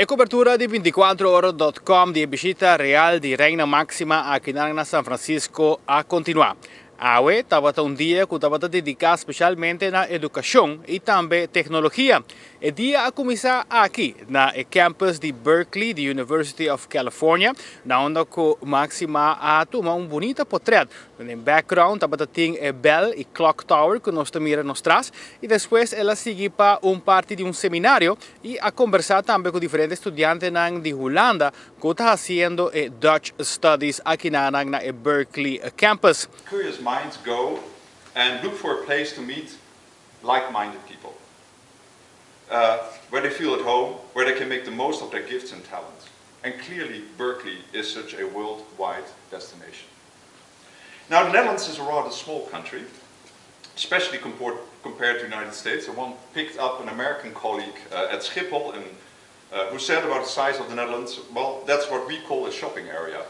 E cobertura di 24oro.com di bishita real di Reina Maxima aqui na San Francisco a continuar. Awe estava um dia que estava dedicado especialmente na educação e também tecnologia. E dia a começar aqui na campus de Berkeley, da University of California, na onde que Maxima a tomar bonito portrait. No background estava tem a bell e clock tower que nós mira nos traz e depois ela seguiu para parte de seminário e a conversar também com diferentes estudantes de Holanda que estão fazendo Dutch Studies aqui na Berkeley campus. Curious minds go and look for a place to meet like-minded people, where they feel at home, where they can make the most of their gifts and talents. And clearly Berkeley is such a worldwide destination. Now the Netherlands is a rather small country, especially compared to the United States. And one picked up an American colleague at Schiphol and, who said about the size of the Netherlands, well, that's what we call a shopping area.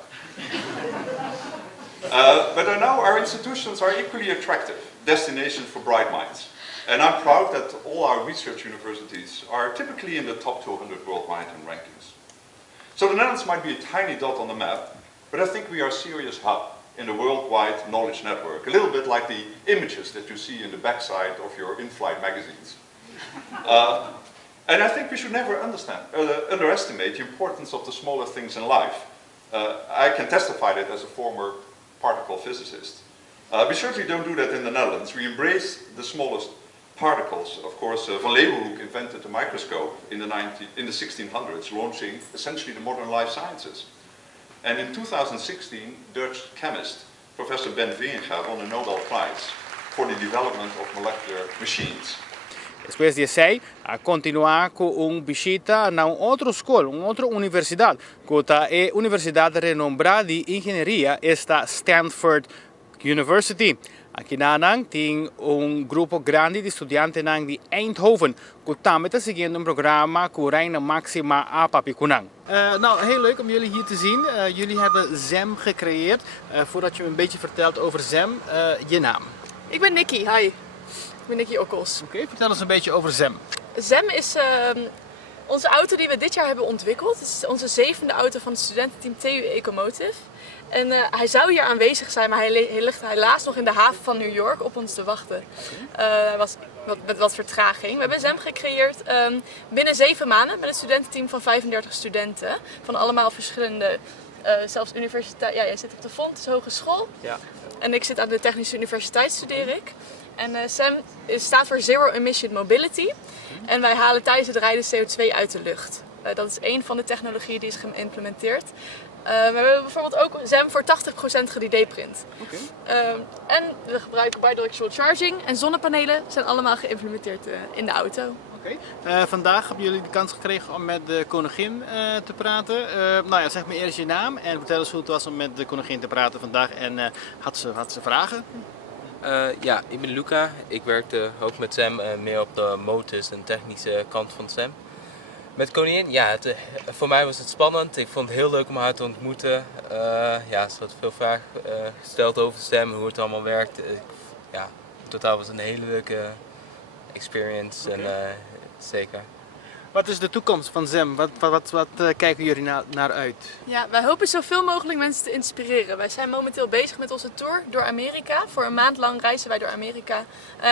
But now our institutions are equally attractive destinations for bright minds. And I'm proud that all our research universities are typically in the top 200 worldwide in rankings. So the Netherlands might be a tiny dot on the map, but I think we are a serious hub in the worldwide knowledge network. A little bit like the images that you see in the backside of your in-flight magazines. And I think we should never underestimate the importance of the smaller things in life. I can testify that as a former particle physicist. We certainly don't do that in the Netherlands. We embrace the smallest particles. Of course, Van Leeuwenhoek invented the microscope in the 1600s, launching essentially the modern life sciences. And in 2016, Dutch chemist Professor Ben Veenga won a Nobel Prize for the development of molecular machines. Depois de sei, a continuar com bishita na outra escola, outra universidade, que é a universidade renombrada de engenharia, esta Stanford University. Aqui na tem grupo grande de estudantes de Eindhoven, que também está seguindo programa com Reina Maxima a Papikunang. Nou, heel leuk om jullie hier te zien. Jullie hebben ZEM gecreëerd. Voordat je me een beetje vertelt over ZEM, je naam. Ik ben Nikki, hi. Ik ben Nikki Okkels. Oké, vertel eens een beetje over ZEM. ZEM is onze auto die we dit jaar hebben ontwikkeld. Het is onze 7e auto van het studententeam TU Ecomotive. En hij zou hier aanwezig zijn, maar hij ligt helaas nog in de haven van New York op ons te wachten. Hij was met wat vertraging. We hebben ZEM gecreëerd binnen 7 maanden met een studententeam van 35 studenten. Van allemaal verschillende, zelfs universiteit. Ja, jij zit op de Fontes Hogeschool. Ja. En ik zit aan de Technische Universiteit, studeer ik. En ZEM staat voor Zero Emission Mobility. En wij halen tijdens het rijden CO2 uit de lucht. Dat is één van de technologieën die is geïmplementeerd. We hebben bijvoorbeeld ook ZEM voor 80% 3D-print. En we gebruiken bidirectional charging en zonnepanelen zijn allemaal geïmplementeerd in de auto. Vandaag hebben jullie de kans gekregen om met de koningin te praten. Nou ja, zeg maar eerst je naam en vertel eens hoe het was om met de koningin te praten vandaag. En had ze vragen? Ja, ik ben Luca. Ik werkte ook met ZEM meer op de motors en technische kant van ZEM. Met koningin, ja, voor mij was het spannend. Ik vond het heel leuk om haar te ontmoeten. Ja, ze had veel vragen gesteld over ZEM, hoe het allemaal werkt. Ja, in totaal was het een hele leuke experience en zeker. Wat is de toekomst van ZEM? Wat kijken jullie naar uit? Ja, wij hopen zoveel mogelijk mensen te inspireren. Wij zijn momenteel bezig met onze tour door Amerika. Voor een maand lang reizen wij door Amerika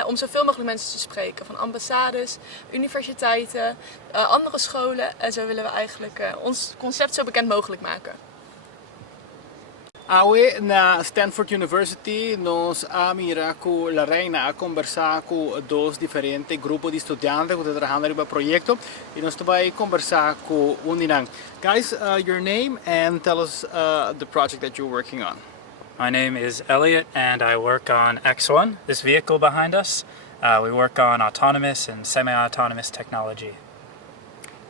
om zoveel mogelijk mensen te spreken. Van ambassades, universiteiten, andere scholen. En zo willen we eigenlijk ons concept zo bekend mogelijk maken. Awe na Stanford University nos mira com la Reina a conversar com 2 diferentes grupos de estudantes que estão trabalhando no projeto e nós vai conversar com Undinan. Guys, your name and tell us the project that you're working on. My name is Elliot and I work on X1, this vehicle behind us. We work on autonomous and semi-autonomous technology.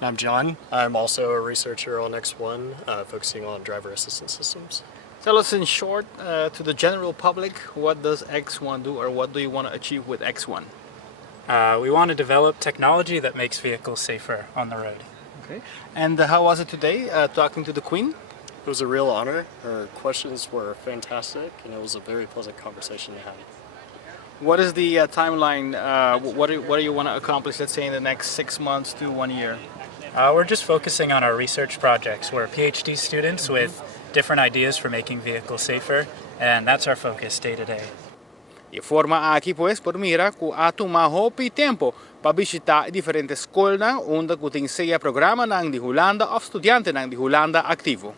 I'm John. I'm also a researcher on X1, focusing on driver assistance systems. Tell us in short, to the general public, what does X1 do or what do you want to achieve with X1? We want to develop technology that makes vehicles safer on the road. Okay. And how was it today, talking to the Queen? It was a real honor. Her questions were fantastic and it was a very pleasant conversation to have. What is the timeline? What do you want to accomplish, let's say, in the next 6 months to 1 year? We're just focusing on our research projects. We're PhD students with different ideas for making vehicles safer, and that's our focus day to day. E forma aqui, pues, por mira, que há tomado hopi tempo para visitar diferentes escolas onde que tem seja programa nang di Holanda of studenten nang di Holanda activo.